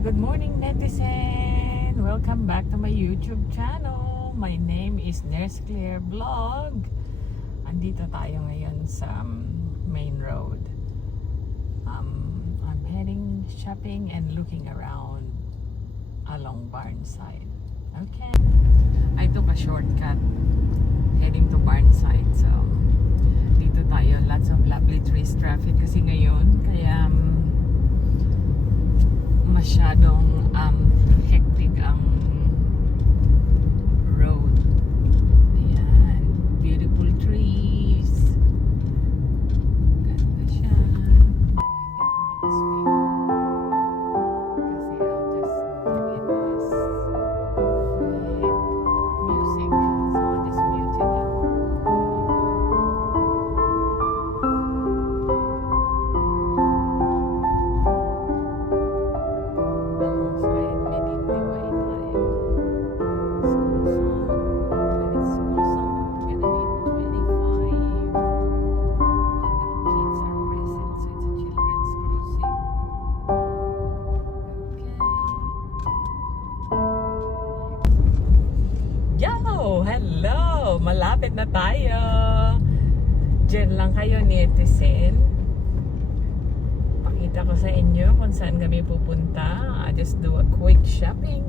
Good morning, netizen! Welcome back to my YouTube channel. My name is Nurse Claire Vlog. Andito tayo ngayon sa main road. I'm heading shopping and looking around along Barnside. Okay. I took a shortcut heading to Barnside. So, dito tayo. Lots of lovely trees, traffic kasi ngayon. Kaya masyadong hectic ang road. Ayan, beautiful trees. Ganda siya. Hindi ako mag-speak kasi I'll just do it as with music. So I'll just mute it up. Hello! Malapit na tayo. Diyan lang kayo, netizen. Pakita ko sa inyo kung saan kami pupunta. I just do a quick shopping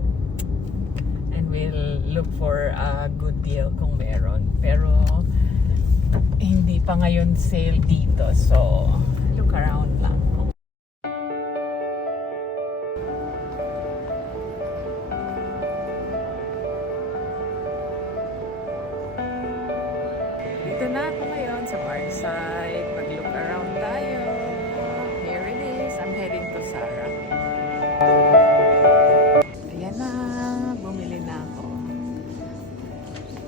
and we'll look for a good deal kung meron. Pero hindi pa ngayon sale dito. So, look around lang. Dito na ako ngayon sa Barnside. Mag-look around tayo. Here it is. I'm heading to Zara. Ayan na. Bumili na ako.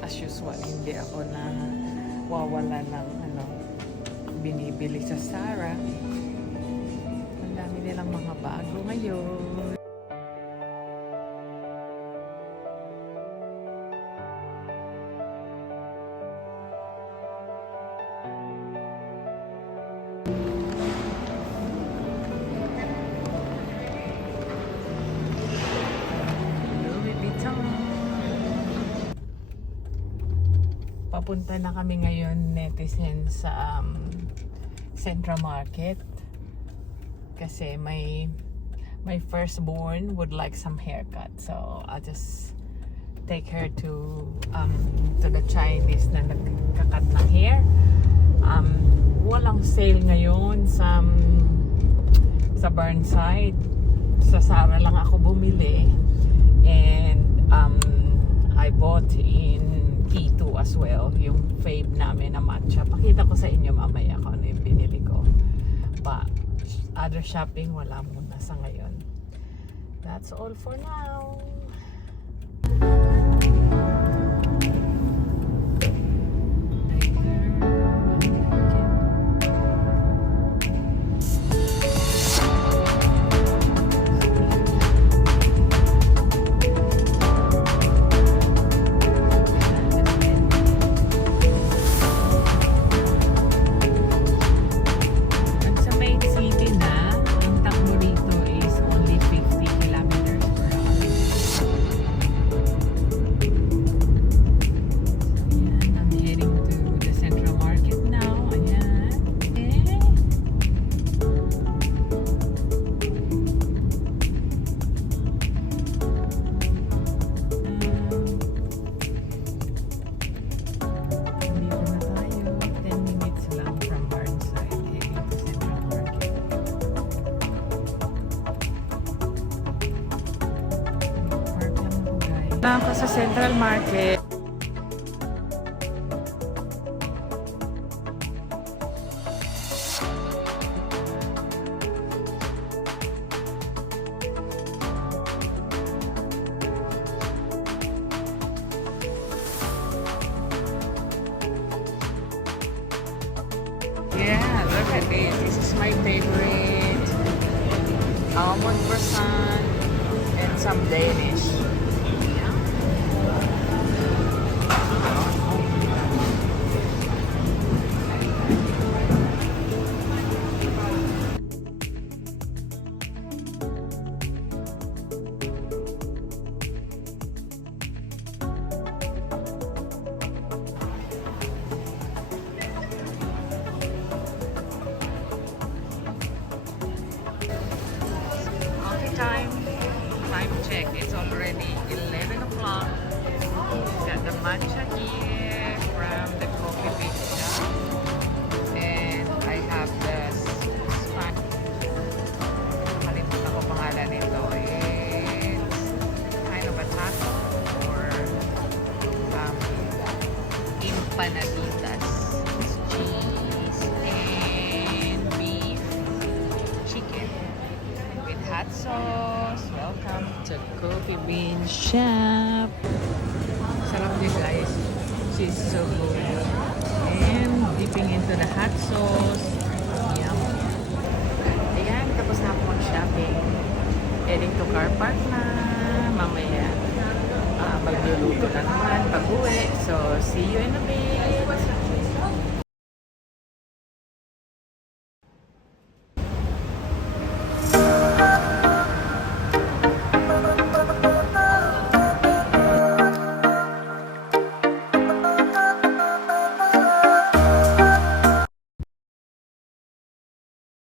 As usual, hindi ako na wawala ng binibili sa Zara. Ang dami nilang mga bago ngayon. Papunta na kami ngayon, netizen, sa Central Market kasi my firstborn would like some haircut, so I'll just take her to the Chinese na nagkakat ng hair. Walang sale ngayon sa Barnside. Sa Zara lang ako bumili and I bought in T2 as well, yung fave namin na matcha. Pakita ko sa inyo mamaya kung ano yung binili ko. But other shopping, wala muna sa ngayon. That's all for now. Na ako sa Central Market. Yeah, look at this. This is my favorite. Almond croissant and some Danish. check. It's already 11 o'clock. Got the matcha here from the coffee bean shop. And I have the spot. Nakalimutan ko pangalan nito. It's kind of a taco or empanaditas. It's cheese and beef, chicken with hot sauce. Welcome to Coffee Bean Shop. Sarap niya guys. She's so good. And dipping into the hot sauce. Yum. Ayan, tapos na ako mag-shopping. Heading to car park na. Mamaya magluluto na naman pag-uwi. So, see you in a bit.